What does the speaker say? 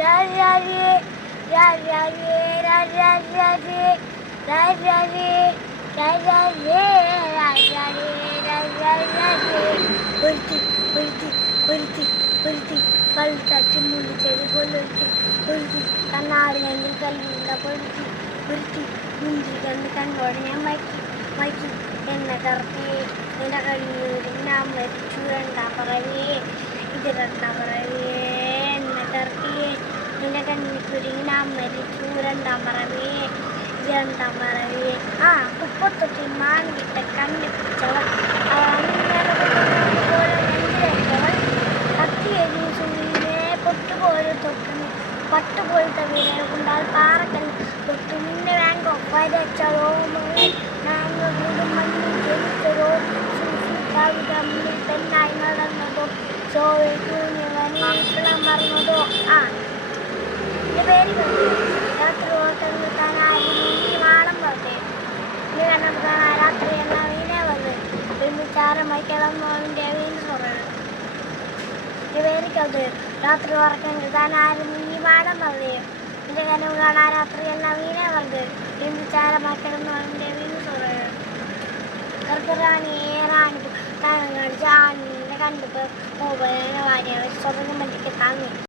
രാജാവേ രാജാവേ രാജാവേ രാജാവേ രാജാവേ രാജാവേ രാജാവേ ഒരുത്തി ഒരുത്തി ഒരുത്തി ഒരുത്തി കള്ളു തട്ടി മുള്ളിച്ചെടി കൊല്ലൊരുത്തി ഒരുത്തി കണ്ണാടി കണ്ടിൽ കല്ലില്ല പൊരുത്തി ഒരുത്തി മുന്തിരി കണ്ട് കണ്ണോടെ ഞാൻ മയക്കി എന്നെ കറത്തി നിന്റെ കണ്ണൂരിൽ ഞാൻ മരിച്ചു രണ്ടാം പറയേ ഇത് രണ്ടാം പറയേ എന്നെ കറത്തി നിന്റെ കണ്ണിക്കുരി ഞാൻ മരിച്ചു രണ്ടാം പറയേ ഇത് രണ്ടാം പറയേ ആ കുപ്പത്തൊട്ടി മാൻ വിട്ട കണ്ണി പിടിച്ചവൾ പട്ടുപോലത്തെ വീരനെ കൊണ്ടാൽ പാറക്കല്ല് തൊട്ട് നിന്നെ വേണ്ടോ വരച്ചതോ മണ്ണിൽ ജനിച്ചതോ കവിത മുന്നിൽ പെണ്ണായി നടന്നതോ ചോദിക്കുളം മറന്നതോ ആ എൻ്റെ പേര് രാത്രി ഓട്ടങ്ങൾ കാണാനും ഈ മാളം പറഞ്ഞേ ഇനി കണ്ടത് കാണാൻ രാത്രി എല്ലാം വീണേ വന്ന് ഒരുമിച്ചാരമായി കിടന്നതിൻ്റെ വീണ്ടും പറയണം എൻ്റെ പേരിക്കത് രാത്രി ഉറക്കം കിട്ടാനായിരുന്നു ഈ മാടം പറയും എൻ്റെ കനവ് കാണാൻ രാത്രി എല്ലാം വീണേ വന്നത് ഒരുമിച്ചാരമായി കിടന്നതിൻ്റെ വീണ്ടും പറയണം റാണി താഴെ കാണിച്ച് ആണിനെ കണ്ടിട്ട് മൊബൈലിനെ വാങ്ങിയ സ്വന്തം മണ്ടിക്ക് താങ്ങി